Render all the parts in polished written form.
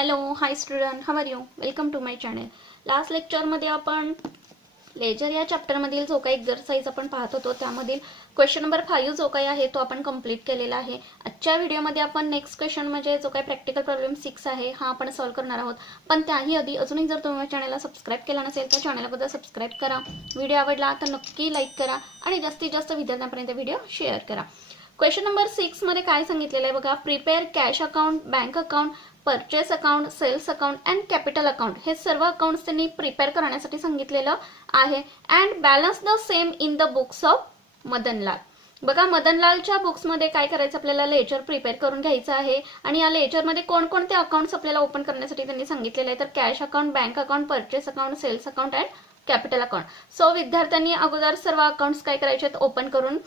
Hello hi student, how are you? Welcome to my channel. Last लेक्चरमध्ये आपण ledger या चॅप्टरमधील जो काही एक्झरसाइज आपण पाहत होतो त्यामधील क्वेश्चन नंबर 5 जो काही आहे तो आपण कंप्लीट केलेला आहे. आजच्या व्हिडिओमध्ये आपण नेक्स्ट क्वेश्चन म्हणजे जो काही प्रॅक्टिकल प्रॉब्लेम 6 आहे हा आपण सॉल्व्ह करणार आहोत. पण त्याही आधी अजूनही जर तुम्ही चॅनलला सबस्क्राईब केला नसेल तर चॅनलला सबस्क्राईब करा. व्हिडिओ आवडला तर नक्की लाईक करा आणि जास्तीत जास्त विद्यार्थ्यांपर्यंत व्हिडिओ शेअर करा. क्वेश्चन नंबर 6 मध्ये काय सांगितलेलं आहे बघा. Prepare cash account, bank account, purchase account, sales account and capital account हे सर्व अकाउंट्स त्यांनी प्रिपेअर करण्यासाठी सांगितलेलं आहे. And balance the same in the books of Madanlal. बघा, मदनलालच्या बुक्समध्ये काय करायचं, आपल्याला लेजर प्रिपेअर करून घ्यायचं आहे. आणि या लेजरमध्ये कोणकोणते अकाउंट्स आपल्याला ओपन करण्यासाठी त्यांनी सांगितलेलं आहे, तर cash account, bank account, purchase account, sales account and capital account. So विद्यार्थ्यांनी अगोदर सर्व अकाउंट्स काय करायचे आहेत, ओपन करून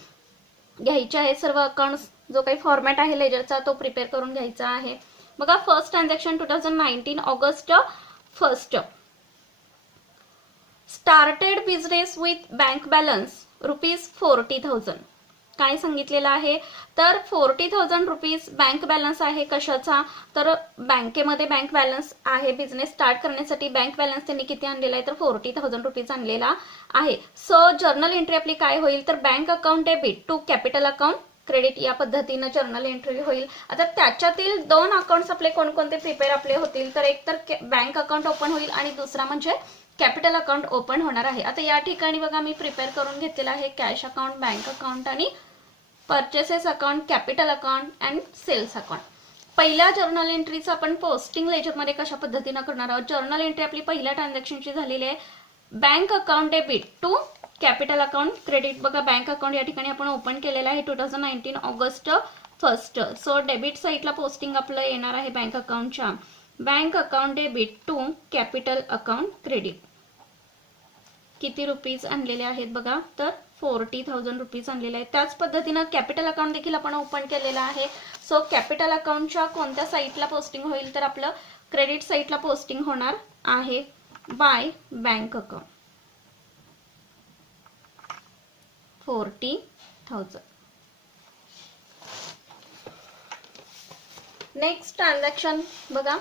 घ्यायचे आहे. सर्व अकाउंट्स जो काही फॉर्मॅट आहे लेजरचा तो प्रिपेअर करून घ्यायचा आहे. बघा, first transaction 2019 August 1 started business with bank balance ₹40,000. काय सांगितलेलं आहे, तर 40,000 रुपीज बँक बॅलन्स आहे. कशाचा, तर बँकेमध्ये बँक बॅलन्स आहे. बिझनेस स्टार्ट करण्यासाठी बँक बॅलन्स त्यांनी किती आणलेला आहे, तर 40,000 रुपीज आणलेला आहे. सो जर्नल एंट्री आपली काय होईल, तर bank account debit to capital account credit या पद्धतीने जर्नल एंट्री होईल. आता त्याच्यातील दोन अकाउंट्स आपले कोणकोणते प्रिपेअर आपले होतील, तर एक तर बँक अकाउंट ओपन होईल आणि दुसरा म्हणजे कॅपिटल अकाउंट ओपन होणार आहे. आता या ठिकाणी बघा मी प्रिपेअर करून घेतलेला आहे कॅश अकाउंट, बँक अकाउंट आणि purchases account, capital account and sales account. पहिल्या जर्नल एंट्रीचं आपण पोस्टिंग लेजरमध्ये कशा पद्धतीने करणार आहोत. जर्नल एंट्री आपली पहिल्या ट्रान्झॅक्शनची झालेली आहे. Bank account debit to capital account credit. बघा, बँक अकाउंट या ठिकाणी आपण ओपन केलेलं आहे 2019 ऑगस्ट 1. सो डेबिट साईडला पोस्टिंग आपलं येणार आहे बँक अकाउंटच्या. Bank account debit to capital account credit. किती रुपीज आणलेले आहेत बघा, तर 40,000 रुपीज आणलेले आहेत. त्याच पद्धतीनं कॅपिटल अकाउंट देखील आपण ओपन केलेलं आहे. सो कॅपिटल अकाउंटच्या कोणत्या साईटला पोस्टिंग होईल, तर आपलं क्रेडिट साईटला पोस्टिंग होणार आहे by bank account 40,000. Next transaction बघा.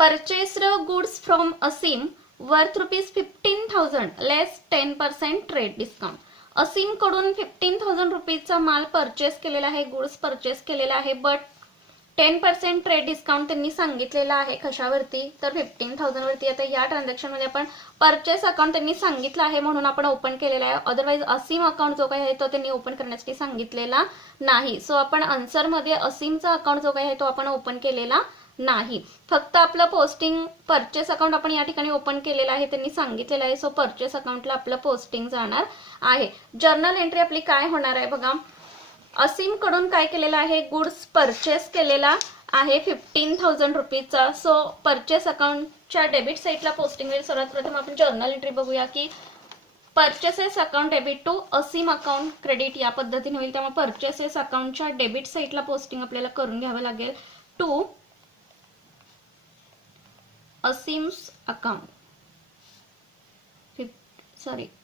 Purchased goods from Aseem worth ₹15,000 less 10% trade discount. Aseem कडून 15,000 रुपीजचा माल परचेस केलेला आहे, गुड्स परचेस केलेला आहे, बट 10% ट्रेड डिस्काउंट त्यांनी सांगितलेला आहे. कशावरती, तर 15,000 वरती. आता या ट्रान्झॅक्शन मध्ये आपण परचेस अकाउंट त्यांनी सांगितलं आहे म्हणून आपण ओपन केलेला आहे. अदरवाइज असीम अकाउंट जो काही आहे तो त्यांनी ओपन करण्यासाठी सांगितलेला नाही. सो आपण आन्सर मध्ये असीमचा अकाउंट जो काही आहे तो आपण ओपन केलेला नाही. फक्त आपलं पोस्टिंग परचेस अकाउंट आपण या ठिकाणी ओपन केलेलं आहे, त्यांनी सांगितलेलं आहे. सो परचेस अकाउंटला आपलं पोस्टिंग जाणार आहे. जर्नल एंट्री आपली काय होणार आहे बघा. असीम कडून काय केलेलं आहे, गुड्स परचेस केलेला आहे 15,000 रुपीजचा. सो परचेस अकाउंटच्या डेबिट साईडला पोस्टिंग होईल. सर्वात प्रथम आपण जर्नल एंट्री बघूया की purchases account debit to Aseem account credit या पद्धतीने होईल. त्यामुळे परचेसेस अकाउंटच्या डेबिट साईडला पोस्टिंग आपल्याला करून घ्यावं लागेल टू असीम्स अकाउंट.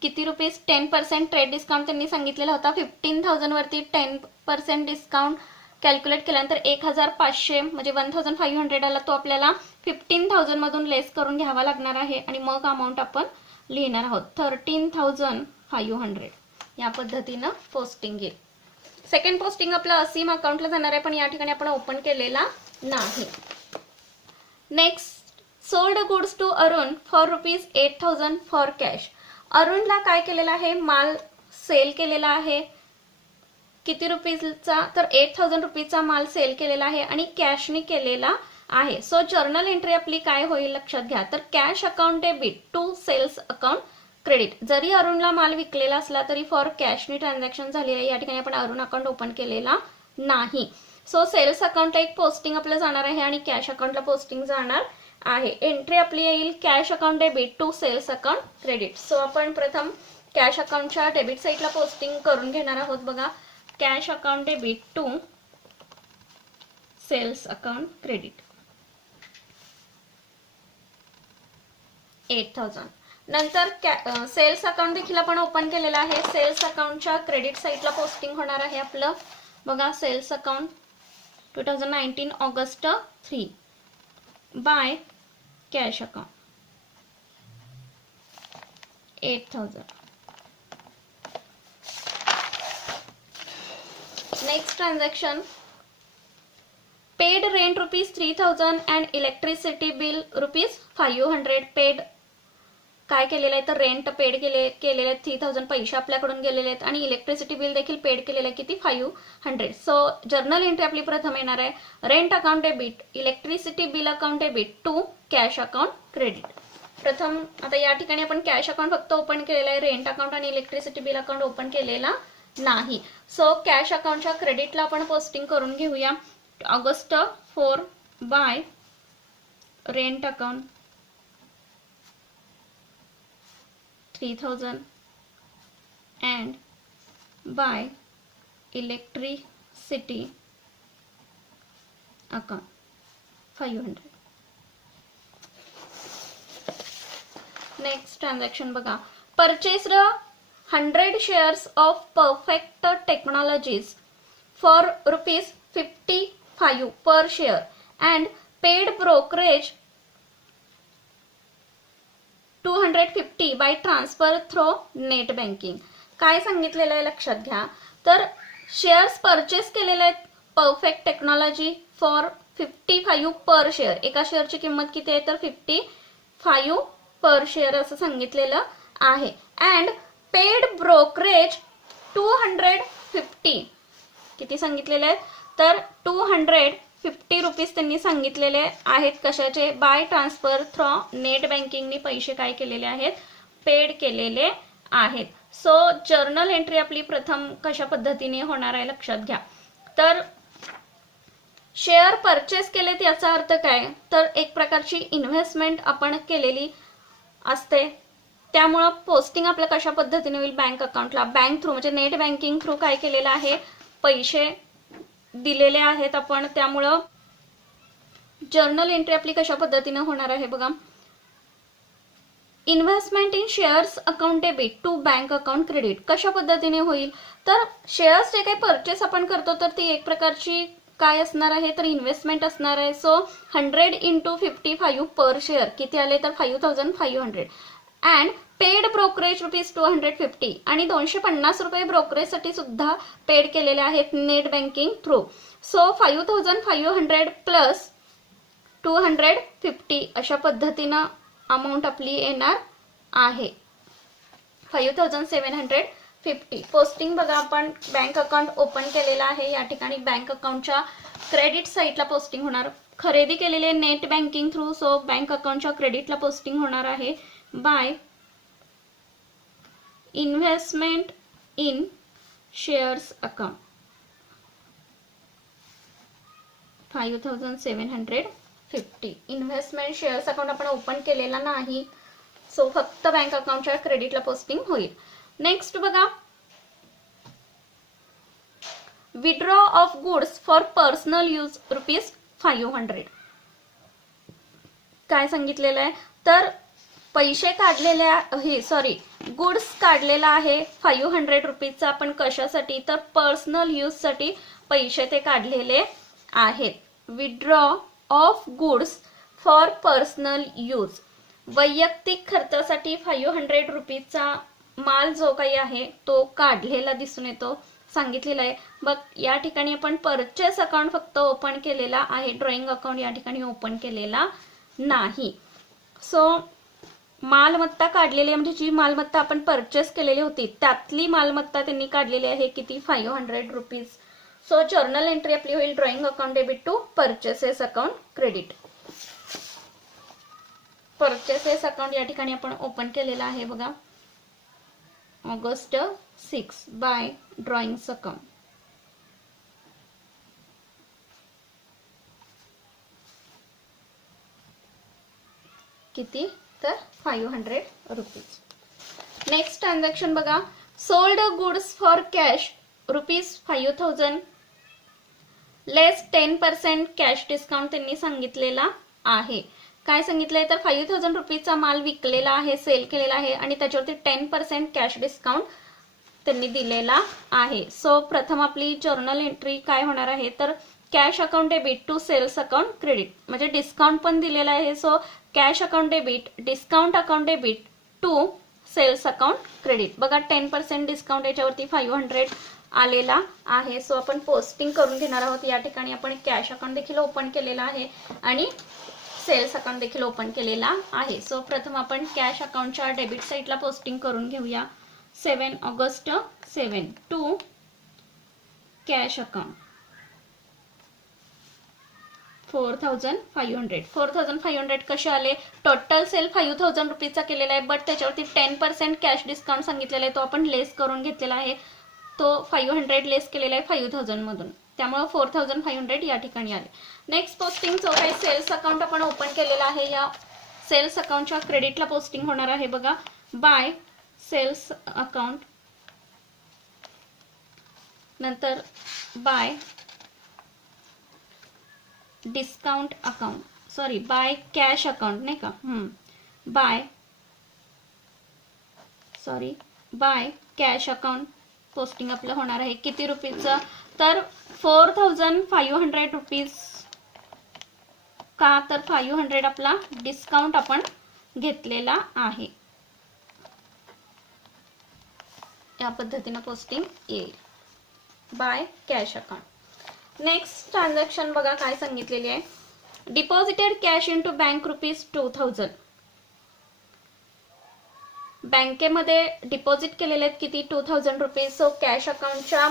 किती रुपीज, 10% ट्रेड डिस्काउंट त्यांनी सांगितलेला होता. 15,000 वरती 10% डिस्काउंट कॅल्क्युलेट केल्यानंतर 1,500 म्हणजे 1,500 आला. तो आपल्याला 15,000 मधून लेस करून घ्यावा लागणार आहे आणि मग अमाऊंट आपण लिहिणार आहोत 13,500. या पद्धतीनं पोस्टिंग येईल. सेकंड पोस्टिंग आपलं असीम अकाउंटला जाणार आहे, पण या ठिकाणी आपण ओपन केलेला नाही. Next, sold goods to Arun for ₹8,000 for cash. अरुणला काय केलेला आहे, माल सेल केलेला आहे. किती रुपीजचा, तर 8,000 रुपीजचा माल सेल केलेला आहे आणि कॅशने केलेला आहे. सो जर्नल एंट्री आपली काय होईल लक्षात घ्या, तर cash account debit to sales account credit. जरी अरुणला माल विकलेला असला तरी फॉर कॅशने ट्रान्झॅक्शन झालेलं आहे. या ठिकाणी आपण अरुण अकाउंट ओपन केलेला नाही. सो सेल्स अकाउंटला एक पोस्टिंग आपलं जाणार आहे आणि कॅश अकाउंटला पोस्टिंग जाणार आहे. एंट्री आपली येईल cash account debit to sales account credit. So आपण प्रथम कॅश अकाउंटच्या डेबिट साईडला पोस्टिंग करून घेणार आहोत. बघा, cash account debit to sales account credit 8,000. नंतर सेल्स अकाउंट देखील आपण ओपन केलेला आहे. सेल्स अकाउंटच्या क्रेडिट साईडला पोस्टिंग होणार आहे आपलं. बघा, sales account 2019 August 3. By cash account 8,000. Next transaction, paid rent ₹3,000 and electricity bill ₹500. Paid काय केलेलं आहे तर रेंट पेड केलेले आहेत 3,000, पैसे आपल्याकडून गेलेले आहेत आणि इलेक्ट्रिसिटी बिल देखील पेड केलेलं आहे किती 500. सो जर्नल एंट्री आपली प्रथम येणार आहे, rent account debit, electricity bill account debit to cash account credit. प्रथम आता या ठिकाणी आपण कॅश अकाउंट फक्त ओपन केलेला आहे, रेंट अकाउंट आणि इलेक्ट्रिसिटी बिल अकाउंट ओपन केलेला नाही. सो कॅश अकाउंटच्या क्रेडिटला आपण पोस्टिंग करून घेऊया. August 4 bye rent account 3,000 and by electricity account 500. Next transaction बघा, purchased 100 shares of perfect technologies for ₹55 per share and paid brokerage 250 by transfer through net banking. काय सांगितलेलं आहे लक्षात घ्या, तर शेअर्स परचेस केलेले आहेत perfect technology for 55 per share. एका शेअरची किंमत किती आहे तर 55 पर शेअर असं सांगितलेलं आहे. अँड पेड ब्रोकरेज 250 किती सांगितलेले आहेत तर ₹250 त्यांनी सांगितलेले आहेत. कशाचे, बाय ट्रान्सफर थ्रू नेट बँकिंगनी पैसे काय केलेले आहेत पेड केलेले आहेत. सो जर्नल एंट्री आपली प्रथम कशा पद्धतीने होणार आहे लक्षात घ्या, तर शेअर परचेस केलेत याचा अर्थ काय तर एक प्रकारची इन्व्हेस्टमेंट आपण केलेली असते, त्यामुळं पोस्टिंग आपल्या कशा पद्धतीने होईल बँक अकाउंटला, बँक थ्रू म्हणजे नेट बँकिंग थ्रू काय केलेलं आहे पैसे दिलेले आहेत आपण. त्यामुळं जर्नल एंट्री आपली कशा पद्धतीने होणार आहे बघा, investment in shares account debit to bank account credit. कशा पद्धतीने होईल तर शेअर्स जे काही परचेस आपण करतो तर ती एक प्रकारची काय असणार आहे तर इन्व्हेस्टमेंट असणार आहे. सो 100 × 55 पर शेअर किती आले तर 5,500 अँड पेड ब्रोकरेज ₹250 आणि ₹250 ब्रोकरेजसाठी सुद्धा पेड केलेले आहेत net banking through. So 5,500 plus 250 अशा पद्धतीनं अमाऊंट आपली येणार आहे 5,750. पोस्टिंग बघा, आपण बँक अकाउंट ओपन केलेला आहे, या ठिकाणी बँक अकाउंटच्या क्रेडिट साईडला पोस्टिंग होणार. खरेदी केलेले net banking through, so bank अकाउंटच्या क्रेडिटला पोस्टिंग होणार आहे by investment in shares account 5,750. Investment shares account आपण ओपन केलेला नाही, सो फक्त बँक अकाउंटच्या क्रेडिटला पोस्टिंग होईल. नेक्स्ट बघा, withdraw of goods for personal use ₹500. काय सांगितलेलं आहे तर पैसे काढलेले गुड्स काढलेला आहे ₹500 आपण कशासाठी तर पर्सनल यूज साठी पैसे ते काढलेले आहेत. Withdraw of goods for personal use, वैयक्तिक खर्चासाठी ₹500 माल जो काही आहे तो काढलेला दिसून येतो सांगितलेला आहे. बघ या ठिकाणी आपण परचेस अकाउंट फक्त ओपन केलेला आहे, ड्रॉइंग अकाउंट या ठिकाणी ओपन केलेला नाही. सो मालमत्ता काढलेली म्हणजे जी मालमत्ता आपण परचेस केलेली होती त्यातली मालमत्ता त्यांनी काढलेली आहे किती ₹500. सो जर्नल एंट्री आपली होईल drawing account debit to purchases account credit. Purchases account या ठिकाणी आपण ओपन केलेला आहे बघा, ऑगस्ट 6 बाय ड्रॉइंग्स अकाउंट. किती तर ₹500. नेक्स्ट ट्रान्झॅक्शन बघा, sold goods for cash ₹5,000 less 10% cash discount त्यांनी सांगितलेला आहे. काय सांगितलंय तर ₹5,000 माल विकलेला आहे, सेल केलेला आहे आणि त्याच्यावरती 10% कॅश डिस्काउंट त्यांनी दिलेला आहे. सो प्रथम आपली जर्नल एंट्री काय होणार आहे तर cash account debit to sales account credit, म्हणजे डिस्काउंट पण दिलेला आहे. So cash account debit, discount account debit to sales account credit. बघा 10% डिस्काउंट याच्यावरती 500 आलेला आहे. सो आपण पोस्टिंग करून घेणार आहोत. या ठिकाणी आपण कॅश अकाउंट देखील ओपन केलेला आहे आणि सेल्स अकाउंट देखील ओपन केलेला आहे. सो प्रथम आपण कॅश अकाउंटच्या डेबिट साईडला पोस्टिंग करून घेऊया. 7 ऑगस्ट 7 टू कॅश अकाउंट 4500. 4500 कसे आले? टोटल सेल 5000 रुपीजचा केलेला आहे, बट त्याच्यावरती 10% कॅश डिस्काउंट सांगितलेला आहे, तो आपण लेस करून घेतलेला आहे. तो 500 लेस केलेला आहे 5000 मधून, त्यामुळे 4500 या ठिकाणी आले. नेक्स्ट पोस्टिंग जो आहे सेल्स अकाउंट आपण ओपन केलेला आहे. या सेल्स अकाउंटच्या क्रेडिटला पोस्टिंग होणार आहे. बघा बाय सेल्स अकाउंट, नंतर bye discount account, sorry bye cash account नाही का, बाय कॅश अकाउंट पोस्टिंग आपलं होणार आहे. किती रुपीजचं? तर 4500 रुपीज. का तर 500 आपला डिस्काउंट आपण घेतलेला आहे. या पद्धतीने पोस्टिंग येईल by cash account. Next transaction बघा काय सांगितलेली आहे. Deposited cash into bank ₹2000. बँकेमध्ये डिपॉझिट केलेले आहेत किती? 2000 रुपीज. सो कॅश अकाउंटच्या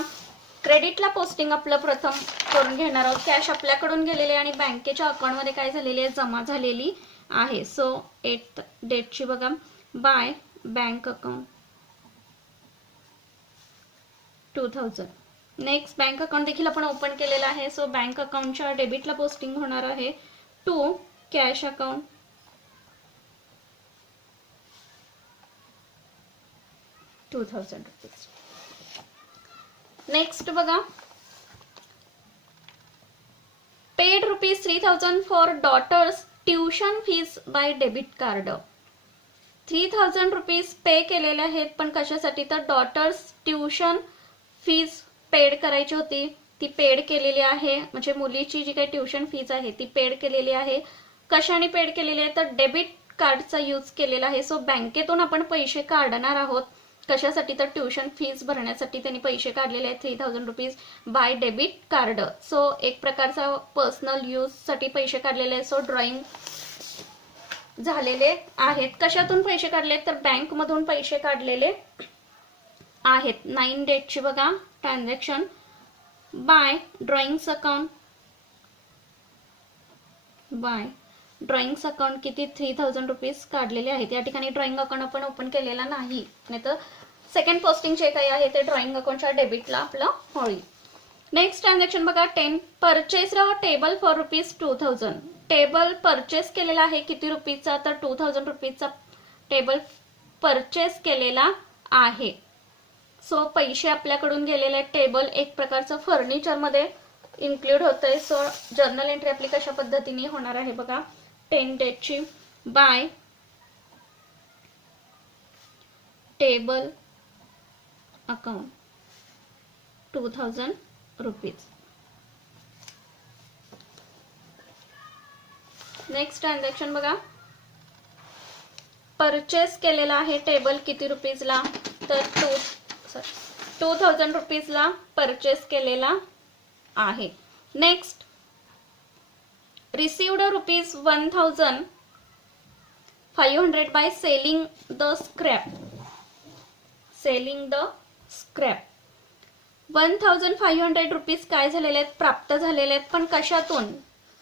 क्रेडिटला पोस्टिंग आपलं प्रथम करून घेणार आहोत. कॅश आपल्याकडून गेलेले आणि बँकेच्या अकाउंटमध्ये काय झालेली आहे? जमा झालेली आहे. सो 8 डेटची बघा bye bank account 2000. Next bank account देखील आपण ओपन केलेला आहे. सो बँक अकाउंटच्या डेबिटला पोस्टिंग होणार आहे to cash account 2000 rupees. Next बघा paid ₹3000 for daughter's tuition fees by debit card. 3000 rupees pay केलेले आहेत, पण कशासाठी? तर डॉटर्स ट्युशन फीज पेड करायची होती, ती पेड केलेली आहे. म्हणजे मुलीची जी काही ट्युशन फीज आहे ती पेड केलेली आहे. कशाने पेड केलेली आहे? तर डेबिट कार्डचा यूज केलेला आहे. सो बँकेतून आपण पैसे काढणार आहोत. कशासाठी? तर ट्युशन फीज भरण्यासाठी त्यांनी पैसे काढलेले आहेत 3000 rupees by debit card. So एक प्रकारचा पर्सनल यूज साठी पैसे काढलेले आहेत. सो ड्रॉइंग झालेले आहेत. कशातून पैसे काढले? तर बँक मधून पैसे काढलेले आहेत. 9 डेटची बघा transaction by drawings account, by drawings account किती? 3000 रुपीज काढलेले आहेत. या ठिकाणी ड्रॉइंग अकाउंट आपण ओपन केलेला नाही, तर सेकंड पोस्टिंग जे काही आहे ते ड्रॉइंग अकाउंटच्या डेबिटला आपलं होईल. नेक्स्ट ट्रान्झॅक्शन बघा 10 purchase table for ₹2000. Table purchase केलेला आहे किती रुपीजचा? तर 2000 रुपीजचा टेबल परचेस केलेला आहे. सो पैसे आपल्याकडून गेलेले टेबल एक प्रकारचं फर्निचर मध्ये इन्क्लूड होतंय. सो जर्नल एंट्री आपली कशा पद्धतीने होणार आहे बघा 10 डेटची by table account 2000 rupees. Next transaction बघा परचेस केलेला आहे टेबल किती रुपीजला? तर 2000 रुपीजला परचेस केलेला आहे. Next received ₹1500 by selling the scrap. Selling the scrap 1500 rupees काय झालेले आहेत? प्राप्त झालेले आहेत. पण कशातून?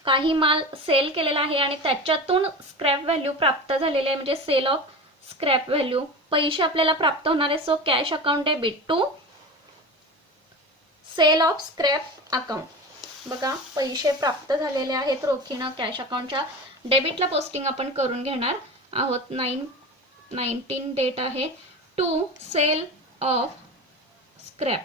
काही माल सेल केलेला आहे आणि त्याच्यातून स्क्रॅप व्हॅल्यू प्राप्त झालेले आहे, म्हणजे सेल ऑफ स्क्रॅप व्हॅल्यू. पैसे आपल्याला प्राप्त होणार आहे. So cash account debit to sale of scrap account. बघा पैसे प्राप्त झालेले आहेत रोखीनं कॅश अकाउंटच्या डेबिटला पोस्टिंग आपण करून घेणार आहोत. 19 डेट आहे टू सेल ऑफ स्क्रॅप.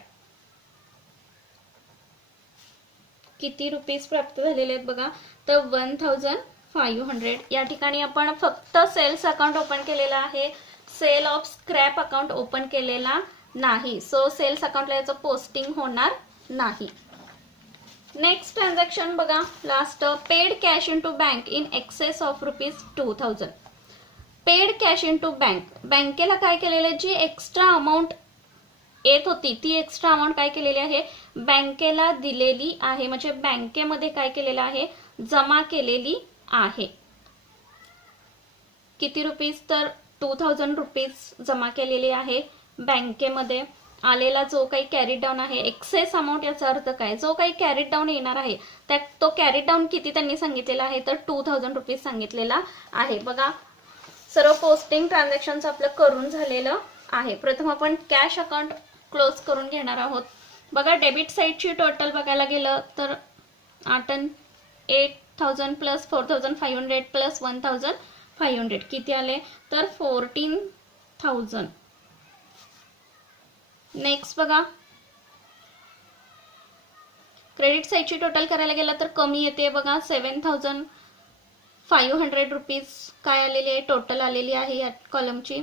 किती रुपीज प्राप्त झालेले आहेत बघा? तर 1500. या ठिकाणी आपण फक्त सेल्स अकाउंट ओपन केलेला आहे, sale of scrap account open केलेला नाही. सो सेल्स अकाउंटला याचं पोस्टिंग होणार नाही. नेक्स्ट ट्रान्झॅक्शन बघा, last paid cash into bank in excess of ₹2000. Paid cash into bank, बँकेला काय केलेलं आहे, जी एक्स्ट्रा अमाऊंट येत होती ती एक्स्ट्रा अमाऊंट काय केलेली आहे, बँकेला दिलेली आहे, म्हणजे बँकेमध्ये काय केलेलं आहे, जमा केलेली आहे. किती रुपीज, तर ₹2000 जमा केलेली आहे बँकेमध्ये. आलेला जो काही कॅरी डाऊन आहे, एक्सेस अमाऊंट, याचा अर्थ काय, जो काही कॅरी डाऊन येणार आहे तो कॅरी डाऊन किती त्यांनी सांगितलेला आहे, तर ₹2000 सांगितलेला आहे. बघा, सर्व पोस्टिंग ट्रान्झॅक्शनचं आपलं करून झालेलं आहे. प्रथम आपण कॅश अकाउंट क्लोज करून घेणार आहोत. बघा, डेबिट साईडची टोटल बघायला गेलं तर 8,000 प्लस 4,500 प्लस 1,500 किती आले, तर 14,000. नेक्स्ट बघा, क्रेडिट साईडची टोटल करायला गेलं तर कमी येते. बघा, 7,500 रुपीज काय आलेली आहे, टोटल आलेली आहे या कॉलमची.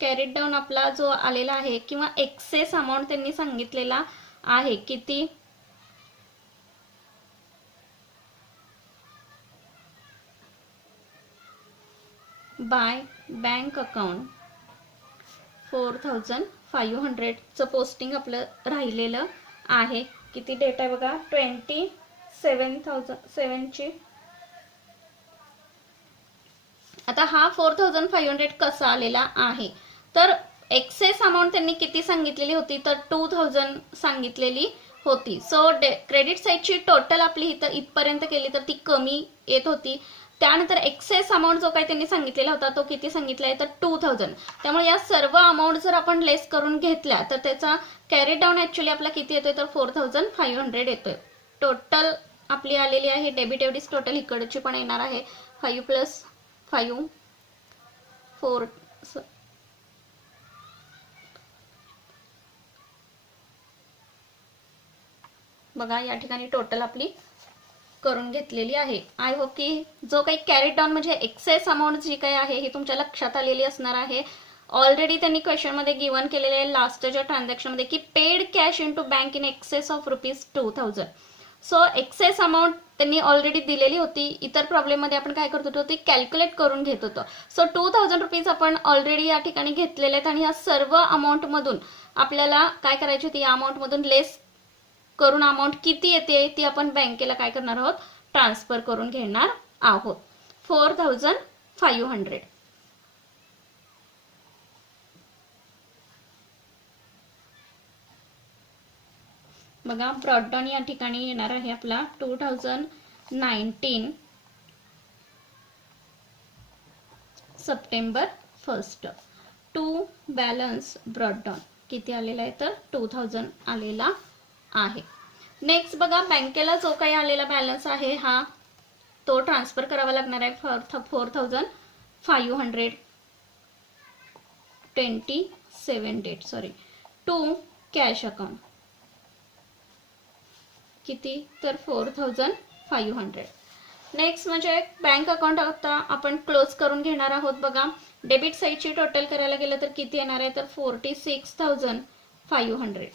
कॅरीड डाऊन आपला जो आलेला आहे किंवा एक्सेस अमाऊंट त्यांनी सांगितलेला आहे किती, बाय बँक अकाउंट 4,500 चं पोस्टिंग आपलं राहिलेलं आहे. किती डेट आहे बघा, 27,007 आता हा 4,500 कसा आलेला आहे, तर एक्सेस अमाऊंट त्यांनी किती सांगितलेली होती, तर 2,000 सांगितलेली होती. सो क्रेडिट साईडची टोटल आपली इथं इथपर्यंत केली तर ती कमी येत होती. त्यानंतर एक्सेस अमाऊंट जो काही त्यांनी सांगितलेला होता तो किती सांगितलाय, तर 2,000. त्यामुळे या सर्व अमाऊंट जर आपण लेस करून घेतल्या तर त्याचा कॅरी डाऊन ऍक्च्युअली आपला किती येतोय, तर 4,500 येतोय. टोटल आपली आलेली आहे डेबिट एवढीच टोटल इकडची पण येणार आहे. 5 + 5 4 बघा, या ठिकाणी टोटल आपली करून घेतलेली आहे. आय होप की जो काही कॅरी डाऊन म्हणजे एक्सेस अमाऊंट जी काही आहे ही तुमच्या लक्षात आलेली असणार आहे. ऑलरेडी त्यांनी क्वेश्चन मध्ये गिवन केलेले आहे लास्टच्या ट्रान्झॅक्शन मध्ये की paid cash into bank in excess of ₹2,000. So excess amount त्यांनी ऑलरेडी दिलेली होती. इतर प्रॉब्लेम मध्ये आपण काय करत होतो, ती कॅल्क्युलेट करून घेत होतो. सो ₹2,000 आपण ऑलरेडी या ठिकाणी घेतलेले आहेत आणि या सर्व अमाऊंट मधून आपल्याला काय करायची होती, या अमाऊंट मधून लेस करून अमाऊंट किती येते ती आपण बँकेला काय करणार आहोत, ट्रान्सफर करून घेणार आहोत. 4,500. बघा, ब्रॉडडाऊन या ठिकाणी येणार आहे आपला 2019 सप्टेंबर 1 टू बॅलन्स ब्रॉडडाऊन किती आलेला आहे, तर 2,000 आलेला आहे. नेक्स्ट बघा, बँकेला जो काही आलेला बॅलन्स आहे हा तो ट्रान्सफर करावा लागणार आहे 4,527 डेट टू कॅश अकाउंट किती, तर 4,500. नेक्स्ट म्हणजे बँक अकाउंट आता आपण क्लोज करून घेणार आहोत. बघा, डेबिट साईडची टोटल करायला गेलं तर किती येणार आहे, तर 46,500.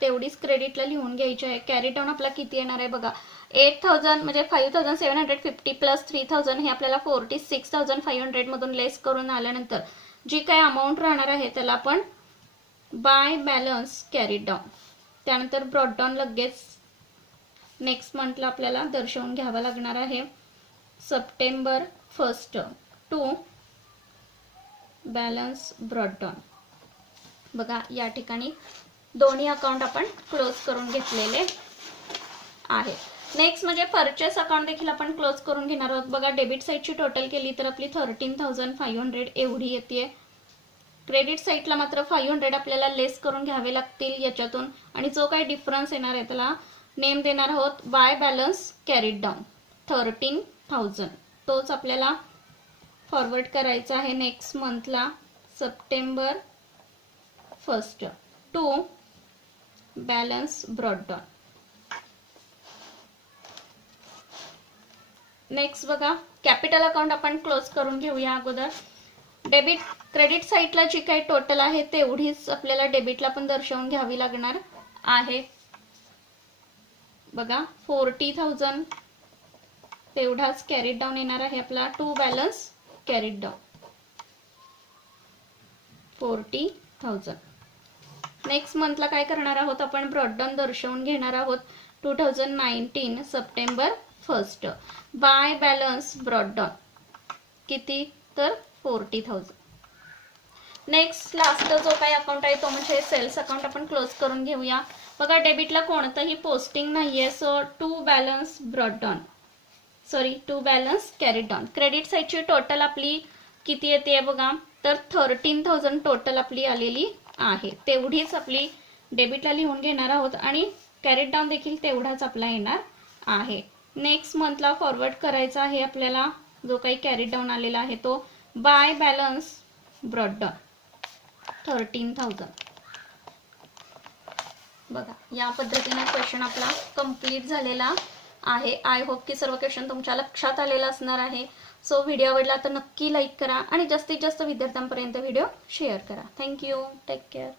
तेवढीच क्रेडिटला लिहून घ्यायची आहे. कॅरी डाऊन आपला किती येणार आहे बघा, 8,000 म्हणजे 5,750 प्लस 3,000 हे आपल्याला 46,500 मधून लेस करून आल्यानंतर जी काही अमाऊंट राहणार आहे त्याला आपण बाय बॅलन्स कॅरी डाऊन, त्यानंतर ब्रॉडडाऊन लगेच नेक्स्ट मंथला आपल्याला दर्शवून घ्यावा लागणार आहे. September 1 to balance brought down. बघा, या ठिकाणी दोन्ही अकाउंट आपण क्लोज करून घेतलेले आहे. नेक्स्ट म्हणजे परचेस अकाउंट देखील आपण क्लोज करून घेणार आहोत. बघा, डेबिट साईडची टोटल केली तर आपली 13,500 एवढी येते. क्रेडिट साईडला मात्र 500 आपल्याला लेस करून घ्यावे लागतील याच्यातून, आणि जो काही डिफरन्स येणार आहे त्याला नेम देणार आहोत बाय बॅलन्स कॅरीड डाऊन 13,000. तोच आपल्याला फॉरवर्ड करायचा आहे नेक्स्ट मंथला September 1 to balance brought down. Next बघा, कॅपिटल अकाउंट आपण क्लोज करून घेऊया. अगोदर डेबिट क्रेडिट साईडला जी काही टोटल आहे तेवढीच आपल्याला डेबिटला पण दर्शवून घ्यावी लागणार आहे. बघा 40,000 तेवढाच कॅरीड डाऊन येणार आहे आपला. To balance carried down 40,000. Next मंथला काय करणार आहोत आपण, ब्रॉडडाऊन दर्शवून घेणार आहोत. 2019 सप्टेंबर 1 बाय बॅलन्स ब्रॉडडाऊन किती, तर 40,000. नेक्स्ट लास्ट जो काही अकाउंट आहे तो म्हणजे सेल्स अकाउंट आपण क्लोज करून घेऊया. बघा डेबिटला कोणतंही पोस्टिंग नाहीये, so to balance carried down. Credit साईडची टोटल आपली किती येते बघा, तर 13,000 टोटल आपली आलेली आहे. तेवढीच आपली डेबिटला लिहून घेणार आहोत आणि कॅरीड डाऊन देखील तेवढाच आपला येणार आहे. नेक्स्ट मंथला फॉरवर्ड करायचा आहे आपल्याला जो काही कॅरीड डाऊन आलेला आहे तो बाय बॅलन्स ब्रॉडडाऊन 13,000. बघा या पद्धतीने क्वेश्चन आपला कंप्लीट झालेला आहे. आय होप की सर्व क्वेश्चन तुमच्या लक्षात आलेला असणार आहे. सो व्हिडिओ आवडला तर नक्की लाईक करा आणि जास्तीत जास्त विद्यार्थ्यांपर्यंत व्हिडिओ शेअर करा. थँक्यू. Take care.